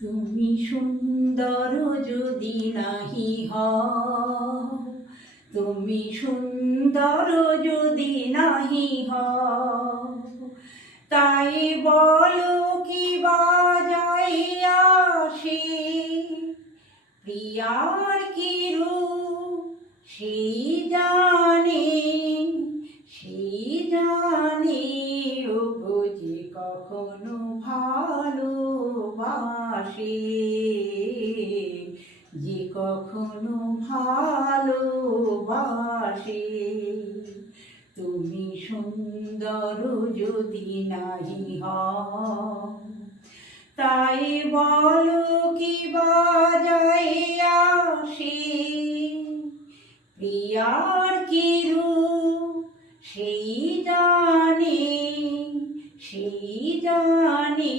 তুমি সুন্দর যদি নাহি হও, তুমি সুন্দর যদি নাহি হও, তাই বলো কি বাজাইয়া সে প্রিয়ার কি রূপ সেই জানে, সেই জানে ওগো যে কখনো ভালোবাসে, যে কখনো ভালোবাসে। তুমি সুন্দর যদি নাহি হও, তাই বলো কি বাজাইয়া সে প্রিয়ার কি রূপ সেই জানে, সেই জানে